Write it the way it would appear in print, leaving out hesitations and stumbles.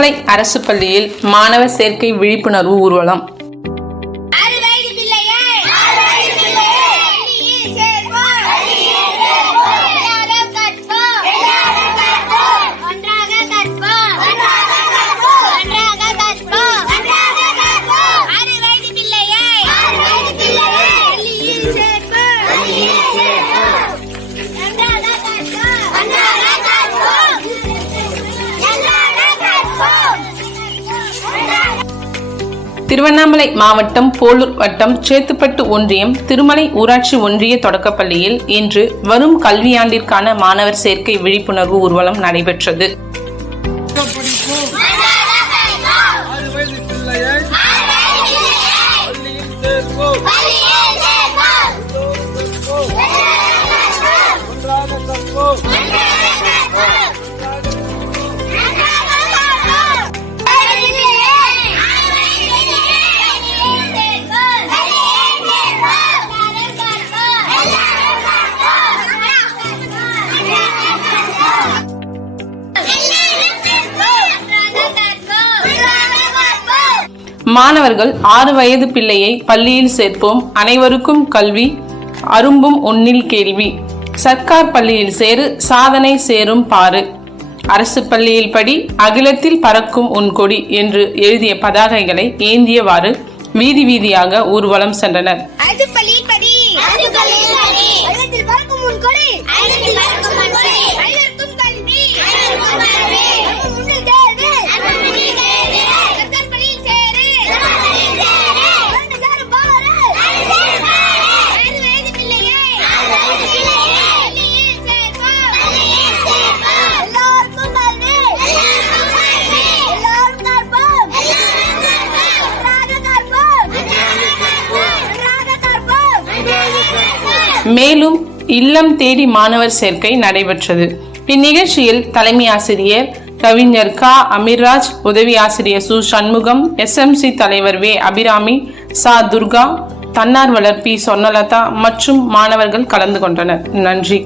திருமலை அரசு பள்ளியில் மாணவர் சேர்க்கை விழிப்புணர்வு ஊர்வலம். திருவண்ணாமலை மாவட்டம் போலூர் வட்டம் சேத்துப்பட்டு ஒன்றியம் திருமலை ஊராட்சி ஒன்றிய தொடக்கப்பள்ளியில் இன்று வரும் கல்வியாண்டிற்கான மாணவர் சேர்க்கை விழிப்புணர்வு ஊர்வலம் நடைபெற்றது. மாணவர்கள் 6 வயது பிள்ளையை பள்ளியில் சேர்ப்போம், அனைவருக்கும் கல்வி, அரும்பும் ஒன்னில் கேள்வி, சர்க்கார் பள்ளியில் சேரு, சாதனை சேரும் பாரு, அரசு பள்ளியில் படி, அகிலத்தில் பறக்கும் உன் கொடி என்று எழுதிய பதாகைகளை ஏந்தியவாறு வீதி வீதியாக ஊர்வலம் சென்றனர். மேலும் இல்லம் தேடி மாணவர் சேர்க்கை நடைபெற்றது. இந்நிகழ்ச்சியில் தலைமை ஆசிரியர் கவிஞர் க. அமீர்ராஜ், உதவி ஆசிரியர் சு. சண்முகம், SMC தலைவர் வே. அபிராமி, சா. துர்கா, தன்னார்வலர் பி. சொர்ணலதா மற்றும் மாணவர்கள் கலந்து கொண்டனர். நன்றி.